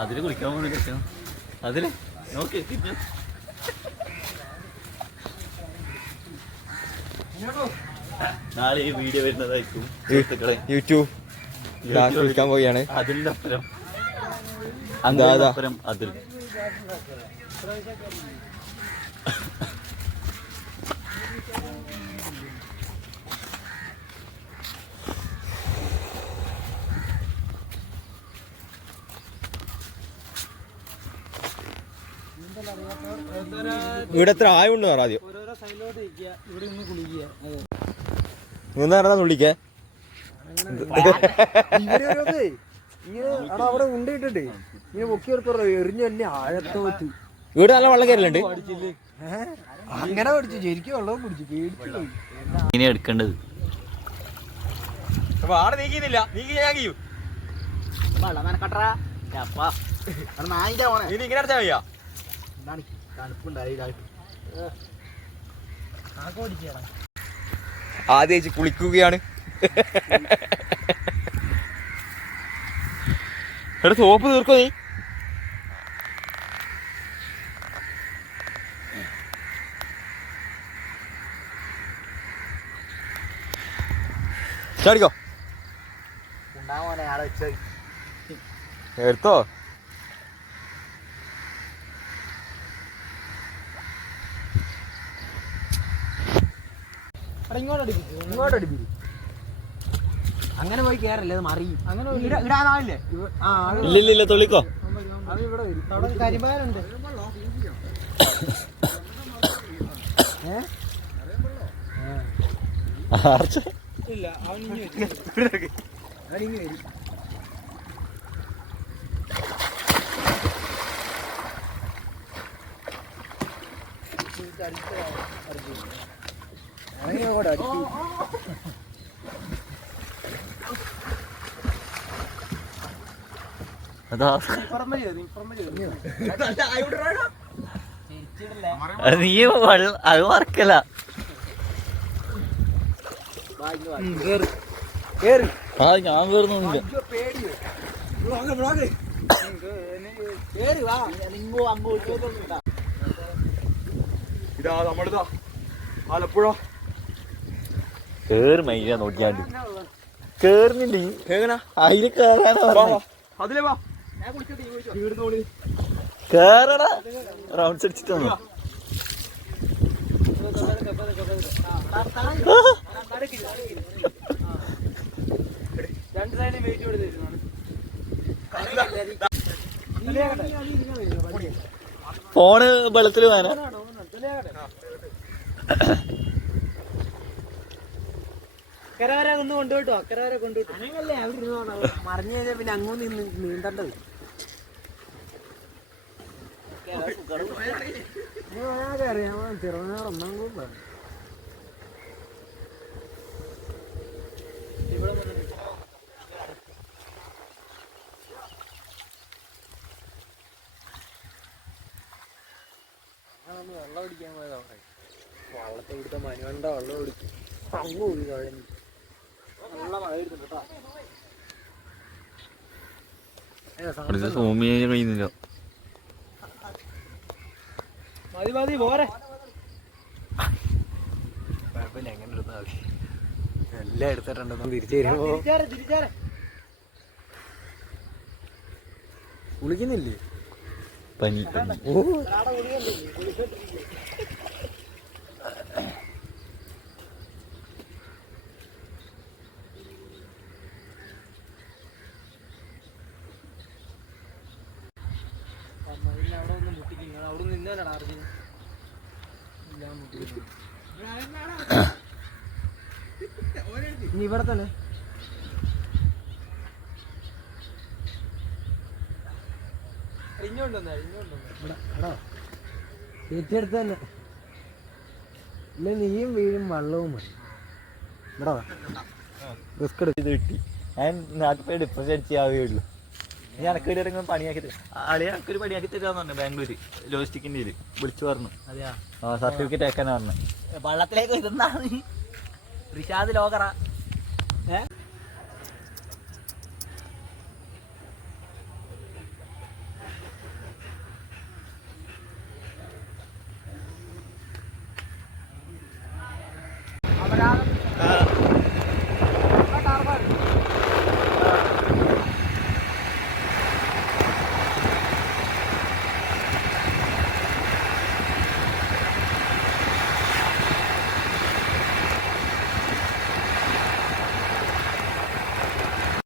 അതില് കുളിക്കാൻ പോകുന്നില്ല. അതില് നോക്കി നാളെ ഈ വീഡിയോ വരുന്നതായിരിക്കും യൂട്യൂബ് കുളിക്കാൻ പോയാണ്. അതിന്റെ അപ്പുറം അപ്പുറം അതിൽ ഇവിടെ എത്ര ആയുണ്ട് ആദ്യം മൂന്നാറാ തുള്ളിക്കേ അവിടെ ഉണ്ടിട്ടിട്ട് ഇങ്ങനെ പൊക്കി എടുത്തോ എറിഞ്ഞു തന്നെ ആഴത്തോ ഇവിടെ നല്ല വെള്ളം കയറലുണ്ട്. അങ്ങനെ പഠിച്ചു ശരിക്കും വെള്ളം പിടിച്ചു പേടിച്ചു. ഇങ്ങനെ എടുക്കേണ്ടത് ആദ്യം കുളിക്കുകയാണ്. എടാ സോപ്പ് തീർക്കോ നീ? ചാടിക്കോ എടുത്തോ. ഇങ്ങോട്ടടിപ്പിക്കും. അങ്ങനെ പോയി കേറല്ലേ, അത് മറിയും. അങ്ങനെ ഇടാനാളില്ലേ? ഇല്ലില്ല തുള്ളിക്കോ. അത് ഇവിടെ വരും. അവിടെ കരിമ്പാലുണ്ട്. ഇല്ല അവനിങ്ങി വരും. അവനിങ്ങി വരും. അതാ നീ അത് മറക്കല. ആ ഞാൻ കേറുന്നില്ല. ഇതാ നമ്മളിതാ ആലപ്പുഴ കേറി മൈന നോക്കിയാണ്ട് കേറുന്നില്ല. എങ്ങനെ അതില് കേറാനാ? അതിലേ വാ കേറടാ. റൗണ്ട്സ് അടിച്ചിട്ട് വന്നു. രണ്ട് സൈഡിൽ വെയിറ്റ് കൊടുത്തിരുന്നു. ഫോണ് വെള്ളത്തില് വേന. അക്കര വരെ ഒന്ന് കൊണ്ടുപോയിട്ടോ, അക്കര വരെ കൊണ്ടുപോയിട്ടു. അങ്ങനല്ലേ അവിടെ മറിഞ്ഞു കഴിഞ്ഞാൽ പിന്നെ അങ്ങോട്ട് നീന്തേണ്ടത്. അറിയാം ചെറുനാട് ഒന്നാം കൂടെ വെള്ളം പിടിക്കാൻ പോയതാ. വള്ളത്തെ ഇവിടുത്തെ മനുവണ്ട വെള്ളം പിടിക്കും. അങ്ങ് പോയി കഴിഞ്ഞു. നല്ല മഴ വരുന്നുണ്ട് കേട്ടോ. സൂം ചെയ്യാൻ കഴിയുന്നില്ല. മതി മതി പോരെ. എങ്ങനെ എടുത്താൽ മതി. എല്ലാം എടുത്തിട്ടുണ്ടെന്ന് തിരിച്ചു വരുമ്പോ കുളിക്കുന്നില്ലേ? പനി അവിടെ ഒന്ന് മുട്ടിക്കും. അവിടെ നിന്നല്ലടാ അറിഞ്ഞു. ഇനി ഇവിടെ തന്നെ ഏറ്റെടുത്ത് തന്നെ. ഇല്ല നീയും വീഴും വെള്ളവും മതി. ഇവിടെ റിസ്ക് എടുത്ത് കിട്ടി. ഞാൻ നാട്ടിൽ പോയി ഡിപ്രഷൻ അടിച്ചാവുകയുള്ളൂ. നീ എനക്ക് ഇറങ്ങുന്ന പണിയാക്കി തരും. ആളെ എനക്കൊരു പണിയാക്കി തരാന്ന് പറഞ്ഞു. ബാംഗ്ലൂര് ലോജിസ്റ്റിക്കിൻ്റെ വിളിച്ചു പറഞ്ഞു. അതെയാ സർട്ടിഫിക്കറ്റ് ആക്കാനാ പറഞ്ഞു. വള്ളത്തിലേക്ക് ഇതെന്താണ് റിഷാദ് ലോകറ